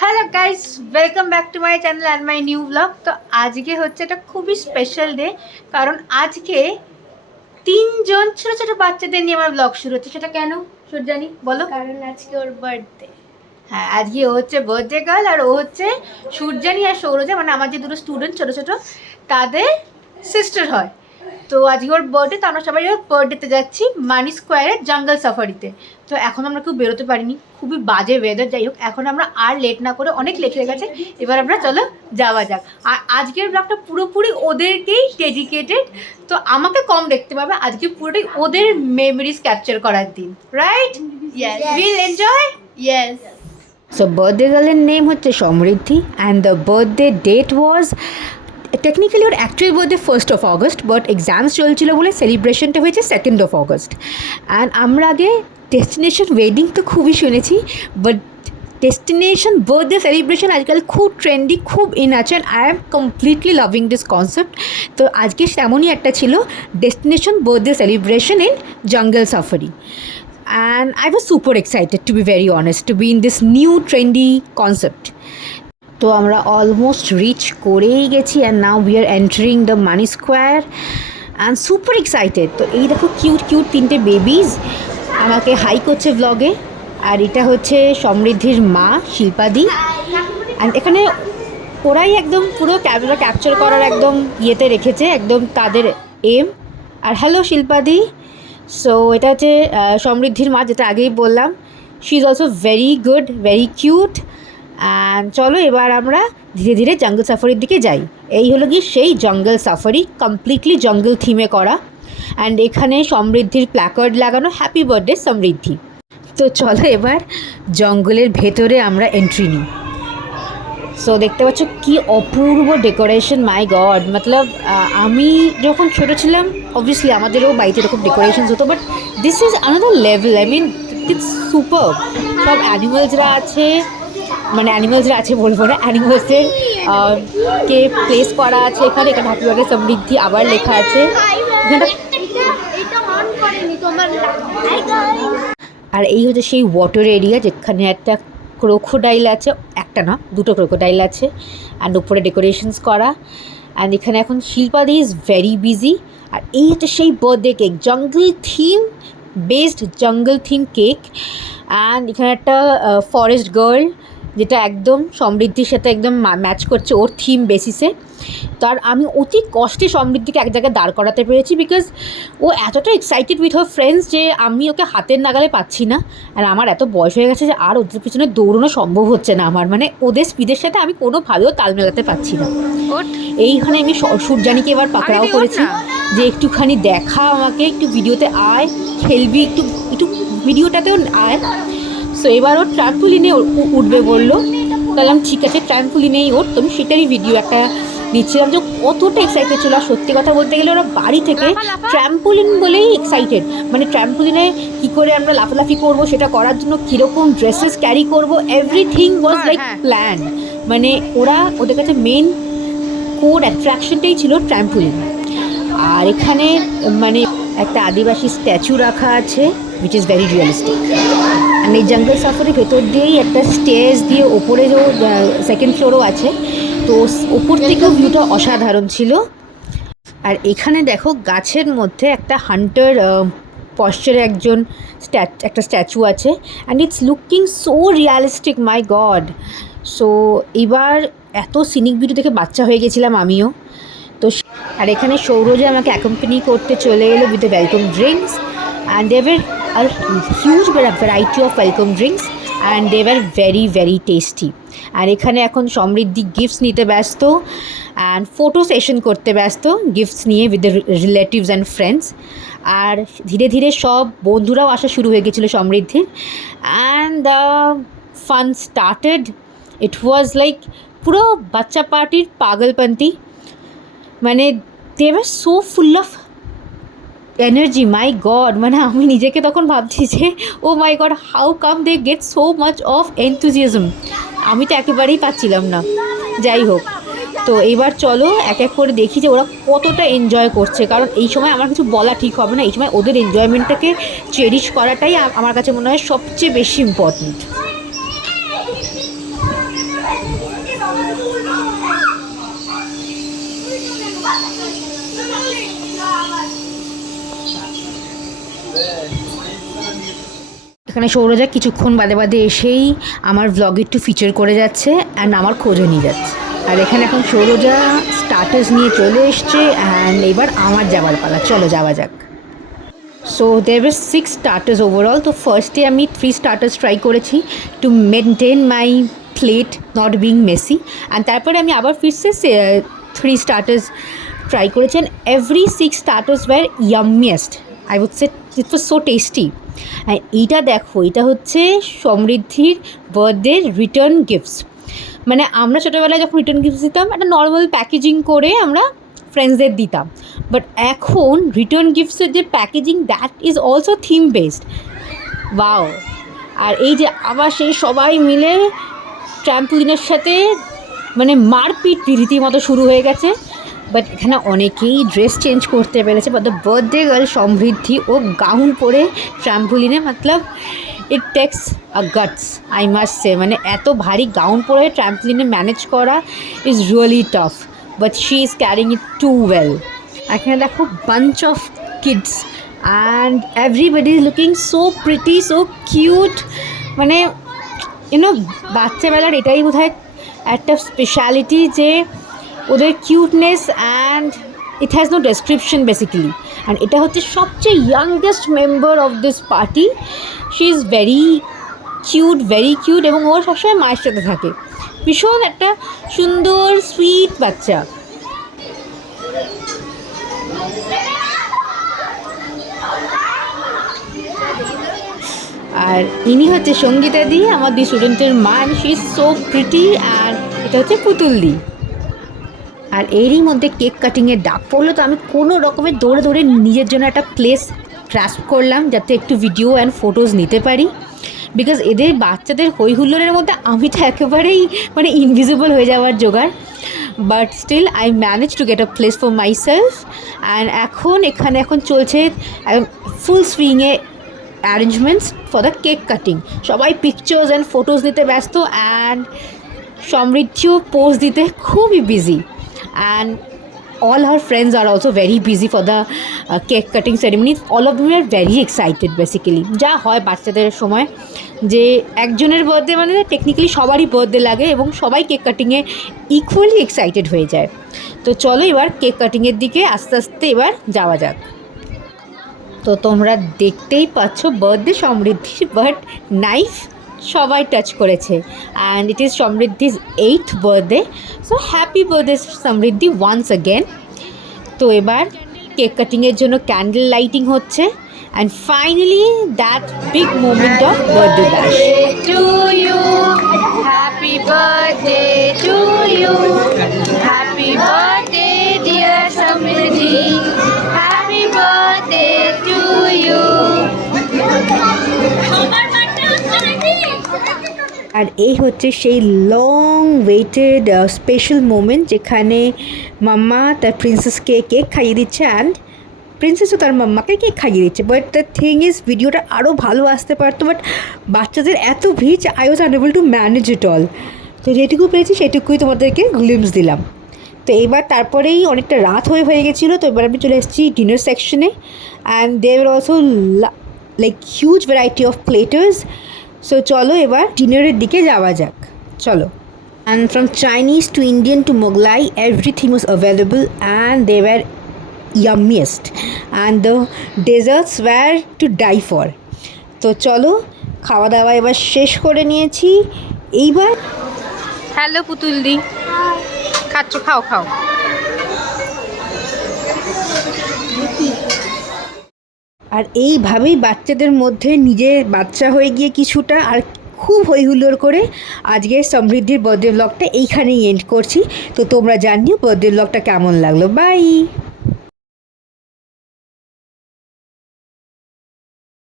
Hello guys, welcome back to my channel and my new blog. তো আজকে হচ্ছে একটা খুবই স্পেশাল ডে, কারণ আজকে তিনজন ছোট ছোট বাচ্চাদের নিয়ে আমার ব্লগ শুরু হচ্ছে। সেটা কেন সুরজানি বলো? কারণ আজকে ওর বার্থডে। হ্যাঁ, আজকে ও হচ্ছে বার্থডে গার্ল, আর ও হচ্ছে সুরজানি আর সৌরজা, মানে আমার যে দুটো স্টুডেন্ট ছোট ছোট, তাদের সিস্টার হয়। তো আজকে ওর বার্থডে, তো আমরা সবাই ওর বার্থডেতে যাচ্ছি মানি স্কোয়ারের জঙ্গল সাফারিতে। তো এখন আমরা কেউ বেরোতে পারিনি, খুবই বাজে ওয়েদার। যাই হোক, এখন আমরা আর লেট না করে, অনেক লেট হয়ে গেছে, এবার আমরা চলো যাওয়া যাক। আর আজকের ব্লগটা পুরোপুরি ওদেরকেই ডেডিকেটেড, তো আমাকে কম দেখতে পাবে। আজকে পুরোটাই ওদের মেমোরিজ ক্যাপচার করার দিন, right? Yes. Will enjoy. Yes. So birthday গার্লের নেম হচ্ছে Samriddhi, and the birthday date was technically ওর actual birthday 1st of August, but exams চলছিল বলে সেলিব্রেশনটা হয়েছে 2nd of August। অ্যান্ড আমরা আগে ডেস্টিনেশন ওয়েডিং তো খুবই শুনেছি, বাট ডেস্টিনেশন বার্থডে সেলিব্রেশন আজকাল খুব ট্রেন্ডি, খুব ইন আছে, and I am completely loving this concept. তো আজকে তেমনই একটা ছিল, ডেস্টিনেশন বার্থডে সেলিব্রেশন ইন জঙ্গল safari. And I was super excited, to be very honest, to be in this new trendy concept. তো আমরা অলমোস্ট রিচ করেই গেছি, and now we are entering the money square and super excited. তো এই দেখো cute cute তিনটে babies আমাকে high করছে ব্লগে, আর এটা হচ্ছে সমৃদ্ধির মা শিল্পাদি। অ্যান্ড এখানে ওরাই একদম পুরো ক্যামেরা ক্যাপচার করার একদম ইয়েতে রেখেছে, একদম তাদের এম। আর হ্যালো শিল্পাদি। সো এটা হচ্ছে সমৃদ্ধির মা, যেটা আগেই বললাম। She is also very good, very cute. And চলো এবার আমরা ধীরে ধীরে জঙ্গল সাফারির দিকে যাই। এই হলো গিয়ে সেই জঙ্গল সাফারি, কমপ্লিটলি জঙ্গল থিমে করা। অ্যান্ড এখানে সমৃদ্ধির প্ল্যাকার্ড লাগানো, হ্যাপি বার্থডে সমৃদ্ধি। তো চলো এবার জঙ্গলের ভেতরে আমরা এন্ট্রি নিই। সো দেখতে পাচ্ছ কি অপূর্ব ডেকোরেশন, মাই গড। মতলব আমি যখন ছোটো ছিলাম অবভিয়াসলি আমাদেরও বাড়িতে এরকম ডেকোরেশনস হতো, but this is another level. I mean it's super. সব অ্যানিমালসরা আছে, মানে অ্যানিমালসরা আছে বলবো না, অ্যানিমালসের কে প্লেস করা আছে এখানে। এখানে হ্যাপি বার্থডে সমৃদ্ধি আবার লেখা আছে এখানটা। আর এই হচ্ছে সেই ওয়াটার এরিয়া, যেখানে একটা ক্রোকোডাইল আছে, একটা না দুটো ক্রোকোডাইল আছে, অ্যান্ড উপরে ডেকোরেশনস করা। অ্যান্ড এখানে এখন শিল্পাদি ইজ ভেরি বিজি। আর এই হচ্ছে সেই বার্থডে কেক, জঙ্গল থিম বেসড জঙ্গল থিম কেক। অ্যান্ড এখানে একটা ফরেস্ট গার্ল, যেটা একদম সমৃদ্ধির সাথে একদম ম্যাচ করছে ওর থিম বেসিসে। তার আমি অতি কষ্টে সমৃদ্ধিকে এক জায়গায় দাঁড় করাতে পেরেছি, বিকজ ও এতটা এক্সাইটেড উইথ হার ফ্রেন্ডস যে আমি ওকে হাতের নাগালে পাচ্ছি না। আর আমার এত বয়স হয়ে গেছে যে আর ওদের পিছনে দৌড়ানো সম্ভব হচ্ছে না আমার, মানে ওদের স্পিডের সাথে আমি কোনোভাবেও তাল মেলাতে পারছি না। এইখানে আমি সুরজানিকে এবার পাকড়াও করেছি যে একটুখানি দেখা আমাকে, একটু ভিডিওতে আয়, খেলবি একটু, একটু ভিডিওটাতেও আয়। সো এবার ও ট্র্যাম্পোলিনে উঠবে বললো, বললাম ঠিক আছে ট্র্যাম্পোলিনেই ওঠ। তো আমি সেটারই ভিডিও একটা নিচ্ছিলাম যে কতটা এক্সাইটেড ছিল। আর সত্যি কথা বলতে গেলে ওরা বাড়ি থেকে ট্র্যাম্পোলিন বলেই এক্সাইটেড, মানে ট্র্যাম্পোলিনে কী করে আমরা লাফালাফি করবো, সেটা করার জন্য কীরকম ড্রেসেস ক্যারি করবো, এভরিথিং ওয়াজ লাইক প্ল্যান। মানে ওদের কাছে মেন কোর অ্যাট্রাকশনটাই ছিল ট্র্যাম্পোলিন। আর এখানে মানে একটা আদিবাসী স্ট্যাচু রাখা আছে, উইচ ইজ ভেরি রিয়েলিস্টিক। আর এই জঙ্গল সাফারির ভেতর দিয়েই একটা স্টেজ দিয়ে ওপরে যে 2nd ফ্লোরও আছে, তো ওপর থেকেও ভিউটা অসাধারণ ছিল। আর এখানে দেখো গাছের মধ্যে একটা হান্টার পশ্চারে একটা স্ট্যাচু আছে, and it's looking so realistic, my god. So এবার এত সিনিক ভিডিও দেখে বাচ্চা হয়ে গেছিলাম আমিও। তো আর এখানে সৌরজে আমাকে অ্যাকম্পানি করতে চলে এলো with the welcome drinks, and they were a huge variety of welcome drinks, and they were very very tasty. আর এখানে এখন সমৃদ্ধি গিফটস নিতে ব্যস্ত, অ্যান্ড ফটো সেশন করতে ব্যস্ত গিফটস নিয়ে with the relatives and friends. আর ধীরে ধীরে সব বন্ধুরাও আসা শুরু হয়ে গেছিলো সমৃদ্ধির, and the fun started. It was like পুরো বাচ্চা পার্টির পাগলপন্থী, মানে they were so full of energy, my god. মানে আমি নিজেকে তখন ভাবছি যে oh my god, how come they get so much of enthusiasm. আমি তো একেবারেই পাচ্ছিলাম না। যাই হোক, তো এবার চলো এক এক করে দেখি যে ওরা কতটা এনজয় করছে, কারণ এই সময় আমার কিছু বলা ঠিক হবে না। এই সময় ওদের এনজয়মেন্টটাকে চেরিশ করাটাই আমার কাছে মনে হয় সবচেয়ে বেশি ইম্পর্ট্যান্ট। এখানে সৌরজা কিছুক্ষণ বাদে বাদে এসেই আমার ভ্লগে একটু ফিচার করে যাচ্ছে অ্যান্ড আমার খোঁজও নিয়ে যাচ্ছে। আর এখানে এখন সৌরজা স্টার্টার্স নিয়ে চলে এসছে অ্যান্ড এবার আমার যাওয়ার পালা, চলো যাওয়া যাক। So there was 6 starters overall. তো ফার্স্টে আমি 3 স্টার্টার্স ট্রাই করেছি to maintain my plate not being messy, and তারপরে আমি আবার ফিরছে 3 স্টার্টার্স ট্রাই করেছি and every 6 starters were yummiest. I would say it was so tasty. আর এইটা দেখো, এটা হচ্ছে সমৃদ্ধির বার্থডে রিটার্ন গিফটস। মানে আমরা ছোটোবেলায় যখন রিটার্ন গিফটস দিতাম একটা নর্মাল প্যাকেজিং করে আমরা ফ্রেন্ডসদের দিতাম, বাট এখন রিটার্ন গিফটসের যে packaging that is also theme based. Wow! আর এই যে আবার সেই সবাই মিলে ট্র্যাম্পোলিনের সাথে মানে মারপিট রীতিমতো শুরু হয়ে গেছে। বাট এখানে অনেকেই ড্রেস চেঞ্জ করতে পেরেছে, but the birthday girl Samriddhi ও গাউন পরে ট্র্যাম্পোলিনে, মতলব it takes a guts I must say. মানে এত ভারী গাউন পরে ট্র্যাম্পোলিনে ম্যানেজ করা is really tough, but she is carrying it too well. এখানে দেখো bunch of kids and everybody is looking so pretty, so cute. মানে ইউনো বাচ্চাবেলার এটাই বোধহয় একটা স্পেশালিটি যে ওদের cuteness and it has no description basically. And এটা হচ্ছে সবচেয়ে youngest member of this party. She is very cute এবং ওর সবসময় মায়ের সাথে থাকে। ভীষণ একটা সুন্দর সুইট বাচ্চা। আর ইনি হচ্ছে সঙ্গীতা দি, আমার 2 স্টুডেন্টের মা, and she is so pretty. আর এটা হচ্ছে পুতুল দি। আর এরই মধ্যে কেক কাটিংয়ের ডাক পড়লো, তো আমি কোনো রকমের দৌড়ে নিজের জন্য একটা প্লেস গ্রাস্প করলাম যাতে একটু ভিডিও অ্যান্ড ফটোজ নিতে পারি, বিকজ এদের বাচ্চাদের হই হুল্লোড়ের মধ্যে আমি তো একেবারেই মানে ইনভিজিবল হয়ে যাওয়ার জোগাড়। But still I manage to get a place for myself. And এখানে চলছে ফুল সুইংয়ে arrangements for the cake cutting. সবাই পিকচার্স অ্যান্ড ফটোজ নিতে ব্যস্ত, অ্যান্ড সমৃদ্ধিও পোজ দিতে খুবই busy. And all her friends are also very busy for the cake cutting ceremony. All of them are very excited basically. যা হয় বাচ্চাদের সময় যে একজনের বার্থডে মানে টেকনিক্যালি সবারই বার্থডে লাগে এবং সবাই কেক কাটিংয়ে ইকুয়ালি এক্সাইটেড হয়ে যায়। তো চলো এবার কেক কাটিংয়ের দিকে আস্তে আস্তে এবার যাওয়া যাক। তো তোমরা দেখতেই পাচ্ছ বার্থডে সমৃদ্ধি, বাট নাইফ সবাই টাচ করেছে। And it is Samriddhi's 8th birthday. So happy birthday Samriddhi once again. তো এবার কেক কাটিংয়ের জন্য ক্যান্ডেল লাইটিং হচ্ছে, and finally that big moment of birthday bash. To you, happy birthday to you, happy birthday dear Samriddhi, happy birthday to you. আর এই হচ্ছে সেই long weighted special moment যেখানে মাম্মা তার প্রিন্সেসকে কেক খাইয়ে দিচ্ছে অ্যান্ড প্রিন্সেসও তার মাম্মাকে কেক খাইয়ে দিচ্ছে। বাট দ্য থিং ইজ ভিডিওটা আরও ভালো আসতে পারতো, বাট বাচ্চাদের এত ভিড় I was unable to manage it all. তো যেটুকু পেরেছি সেটুকুই তোমাদেরকে গ্লিমস দিলাম। তো এবার তারপরেই অনেকটা রাত হয়ে গেছিলো। তো এবার আমি চলে এসেছি ডিনার সেকশনে, and there also like huge variety of platters. So চলো এবার ডিনারের দিকে যাওয়া যাক, চলো। And from Chinese to Indian to Mughlai everything was available and they were yummiest and the desserts were to die for. তো চলো খাওয়া দাওয়া এবার শেষ করে নিয়েছি। এইবার হ্যালো পুতুল দি, খাচ্ছ? খাও খাও। আর এইভাবেই বাচ্চাদের মধ্যে নিজে বাচ্চা হয়ে গিয়ে কিছুটা আর খুব হইহুল্লোড় করে আজকে সমৃদ্ধির বার্থডে ব্লগটা এইখানেই এন্ড করছি। তো তোমরা জানিও বার্থডে ব্লগটা কেমন লাগলো। বাই।